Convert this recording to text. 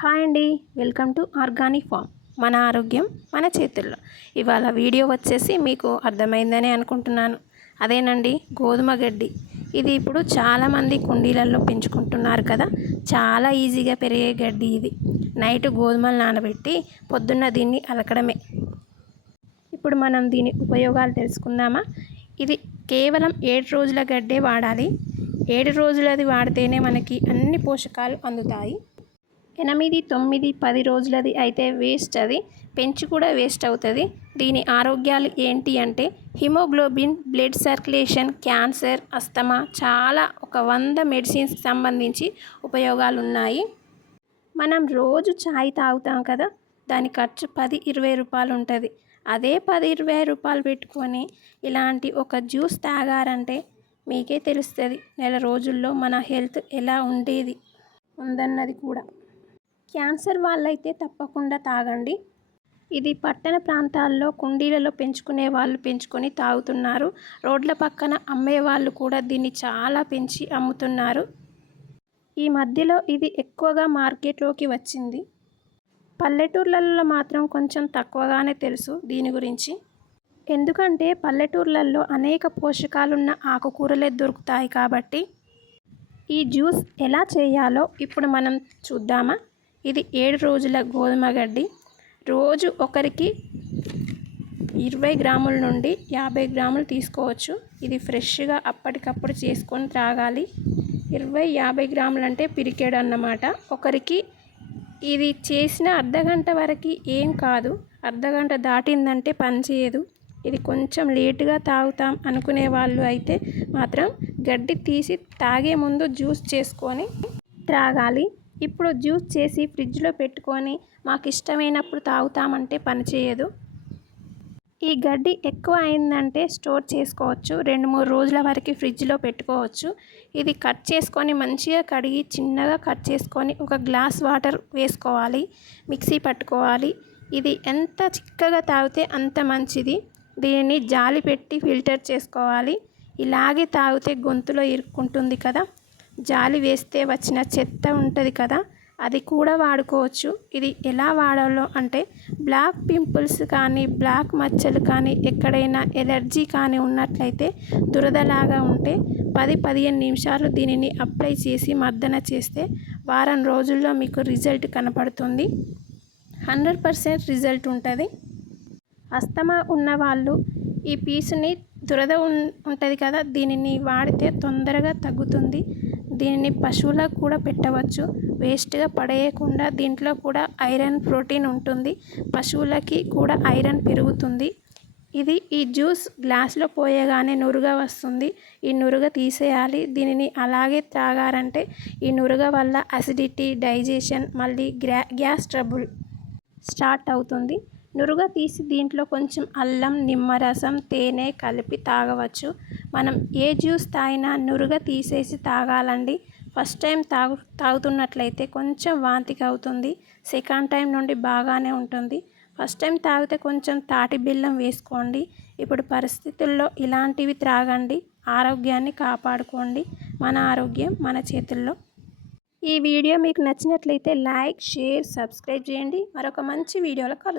Hi అండి. Welcome to organic farm. మన ఆరోగ్యం మన చేతుల్లో. ఇవాళ వీడియో వచ్చేసి మీకు అర్థమైందని అనుకుంటున్నాను. అదేనండి గోధుమ గడ్డి. ఇది ఇప్పుడు చాలామంది కుండీలలో పెంచుకుంటున్నారు కదా. చాలా ఈజీగా పెరిగే గడ్డి ఇది. నైట్ గోధుమలు నానబెట్టి పొద్దున్న దీన్ని అలకడమే. ఇప్పుడు మనం దీని ఉపయోగాలు తెలుసుకుందామా? ఇది కేవలం ఏడు రోజుల గడ్డే వాడాలి. ఏడు రోజులది వాడితేనే మనకి అన్ని పోషకాలు అందుతాయి. ఎనిమిది తొమ్మిది పది రోజులది అయితే వేస్ట్ అది. పెంచి కూడా వేస్ట్ అవుతుంది. దీని ఆరోగ్యాలు ఏంటి అంటే haemoglobin blood circulation cancer asthma చాలా ఒక వంద మెడిసిన్స్ సంబంధించి ఉపయోగాలు ఉన్నాయి మనం రోజు ఛాయ్ తాగుతాం కదా దాని ఖర్చు పది ఇరవై రూపాయలు ఉంటుంది. అదే పది ఇరవై రూపాయలు పెట్టుకొని ఇలాంటి ఒక జ్యూస్ తాగారంటే మీకే తెలుస్తుంది నెల రోజుల్లో మన హెల్త్ ఎలా ఉండేది. ఉందన్నది కూడా. క్యాన్సర్ వాళ్ళైతే తప్పకుండా తాగండి. ఇది పట్టణ ప్రాంతాల్లో కుండీలలో పెంచుకునే వాళ్ళు పెంచుకొని తాగుతున్నారు. రోడ్ల పక్కన అమ్మే వాళ్ళు కూడా దీన్ని చాలా పెంచి అమ్ముతున్నారు. ఈ మధ్యలో ఇది ఎక్కువగా మార్కెట్లోకి వచ్చింది. పల్లెటూర్లలో మాత్రం కొంచెం తక్కువగానే తెలుసు దీని గురించి. ఎందుకంటే పల్లెటూర్లలో అనేక పోషకాలున్న ఆకుకూరలే దొరుకుతాయి కాబట్టి. ఈ జ్యూస్ ఎలా చేయాలో ఇప్పుడు మనం చూద్దామా? ఇది ఏడు రోజుల గోధుమ గడ్డి. రోజు ఒకరికి ఇరవై గ్రాముల నుండి యాభై గ్రాములు తీసుకోవచ్చు. ఇది ఫ్రెష్గా అప్పటికప్పుడు చేసుకొని త్రాగాలి. ఇరవై యాభై గ్రాములు అంటే పిరికేడు అన్నమాట. ఒకరికి ఇది చేసిన అర్ధగంట వరకు ఏం కాదు. అర్ధగంట దాటిందంటే పనిచేయదు ఇది కొంచెం లేటుగా తాగుతాం అనుకునే వాళ్ళు అయితే మాత్రం గడ్డి తీసి తాగే ముందు జ్యూస్ చేసుకొని త్రాగాలి. ఇప్పుడు జ్యూస్ చేసి ఫ్రిడ్జ్లో పెట్టుకొని మాకు ఇష్టమైనప్పుడు తాగుతామంటే పనిచేయదు ఈ గడ్డి ఎక్కువ అయిందంటే స్టోర్ చేసుకోవచ్చు. రెండు మూడు రోజుల వరకు ఫ్రిడ్జ్లో పెట్టుకోవచ్చు. ఇది కట్ చేసుకొని మంచిగా కడిగి చిన్నగా కట్ చేసుకొని ఒక గ్లాస్ వాటర్ వేసుకోవాలి. మిక్సీ పట్టుకోవాలి. ఇది ఎంత చిక్కగా తాగితే అంత మంచిది. దీనిని జాలి పెట్టి ఫిల్టర్ చేసుకోవాలి. ఇలాగే తాగితే గొంతులో ఇరుక్కుంటుంది కదా. జాలి వేస్తే వచ్చిన చెత్త ఉంటుంది కదా అది కూడా వాడుకోవచ్చు. ఇది ఎలా వాడాలో అంటే బ్లాక్ పింపుల్స్ కానీ బ్లాక్ మచ్చలు కానీ ఎక్కడైనా ఎలర్జీ కానీ ఉన్నట్లయితే దురదలాగా ఉంటే పది పదిహేను నిమిషాలు దీనిని అప్లై చేసి మర్దన చేస్తే వారం రోజుల్లో మీకు రిజల్ట్ కనపడుతుంది. హండ్రెడ్ పర్సెంట్ రిజల్ట్ ఉంటుంది. అస్తమా ఉన్నవాళ్ళు ఈ పీసుని దురద ఉంటుంది కదా దీనిని వాడితే తొందరగా తగ్గుతుంది. దీనిని పశువులకు కూడా పెట్టవచ్చు. వేస్ట్గా పడేయకుండా దీంట్లో కూడా ఐరన్ ప్రోటీన్ ఉంటుంది. పశువులకి కూడా ఐరన్ పెరుగుతుంది. ఇది ఈ జ్యూస్ గ్లాస్లో పోయగానే నురుగ వస్తుంది. ఈ నురుగ తీసేయాలి. దీనిని అలాగే త్రాగారంటే ఈ నురుగ వల్ల అసిడిటీ డైజెషన్ మళ్ళీ గ్రా గ్యాస్ ట్రబుల్ స్టార్ట్ అవుతుంది. నురుగ తీసి దీంట్లో కొంచెం అల్లం నిమ్మరసం తేనె కలిపి తాగవచ్చు. మనం ఏ జ్యూస్ తాగినా నురుగ తీసేసి తాగాలండి. ఫస్ట్ టైం తాగు తాగుతున్నట్లయితే కొంచెం వాంతికి అవుతుంది. సెకండ్ టైం నుండి బాగానే ఉంటుంది. ఫస్ట్ టైం తాగితే కొంచెం తాటి బెల్లం వేసుకోండి. ఇప్పుడు పరిస్థితుల్లో ఇలాంటివి త్రాగండి. ఆరోగ్యాన్ని కాపాడుకోండి. మన ఆరోగ్యం మన చేతుల్లో. ఈ వీడియో మీకు నచ్చినట్లయితే లైక్ షేర్ సబ్స్క్రైబ్ చేయండి. మరొక మంచి వీడియోలో కలుద్దాం.